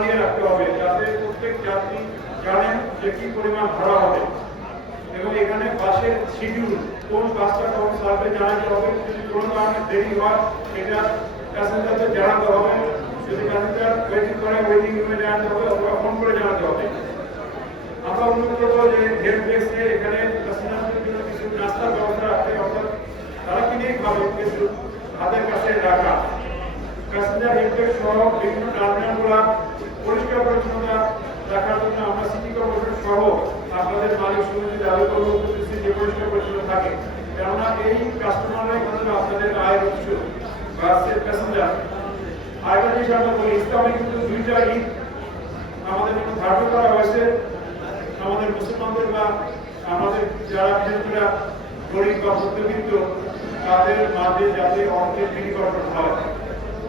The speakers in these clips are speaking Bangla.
জানিয়ে রাখতে হবে, যাতে প্রত্যেক যাত্রী জানেন যে কি পরিমাণ ভাড়া হবে এবং এখানে বাসের শিডিউল, কোন বাসটা কখন ছাড়বে জানাতে হবে। যদি কোনো কারণে দেরি হয় এটা প্যাসেঞ্জারদের জানাতে হবে। যদি প্যাসেঞ্জার ওয়েটিং করে ওয়েটিং রুমে জানাতে হবে অথবা ফোন করে জানাতে হবে। আমরা অনুরোধ করবো যে হেল্প ডেস্কে এখানে প্যাসেঞ্জারদের জন্য কিছু নাস্তার ব্যবস্থা রাখতে, অর্থাৎ তারা কিনেই খাবে কিছু হাতের কাছে রাখা। প্যাসেঞ্জার হেল্প ডেস্ক সহ বিভিন্ন টার্মিনালগুলো পরিষ্কার পরিচ্ছন্নতা রাখার জন্য আমরা সিটি কর্পোরেশন সহ আপনাদের মালিক সমিতি দাবি করবো যে পরিষ্কার পরিচ্ছন্ন থাকে, কেননা এই কাস্টমাররাই কিন্তু আপনাদের আয়ের উৎস বাসের প্যাসেঞ্জার। আরেকটা জিনিস আমরা বলি, ইসলামে কিন্তু দুইটা ঈদ আমাদের জন্য ধার্য করা হয়েছে। আমাদের মুসলমানদের বা আমাদের যারা বিশেষ করে গরিব বা মধ্যবিত্ত তাদের মাঝে যাতে অর্থের বিনিবর্তন হয়।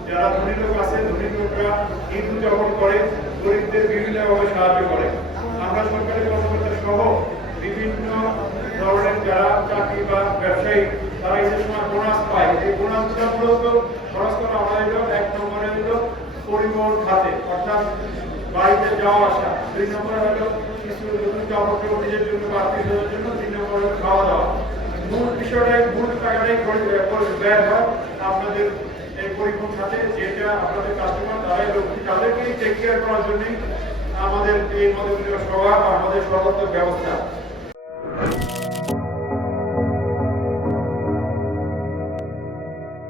যারা ধনী লোক আছে, ধনী লোকরা ঈদ উদযাপন করে, গরিবদের বিভিন্নভাবে সাহায্য করে। আমরা সরকারি কর্মকর্তা সহ বিভিন্ন ধরনের যারা চাকরি বা ব্যবসায়ী তারা ঈদের সময় বোনাস পায়। এই বোনাসটা মূলত খরচ করা হয় এক নম্বরে হলো পরিবহন খাতে, অর্থাৎ বাড়িতে যাওয়া আসা। দুই নম্বরে হলো কিছু নতুন কাপড় নিজের জন্য বা আত্মীয়দের জন্য। তিন নম্বরে খাওয়া দাওয়া। মূল বিষয়টাই, মূল টাকাটাই ব্যয় হয় আপনাদের এই পরিবহন খাতে, যেটা আপনাদের কাস্টমার তারাই তাদেরকেই টেক কেয়ার করার জন্যই আমাদের এই মতবিনিময় সভা বা আমাদের সর্বোত্তম ব্যবস্থা।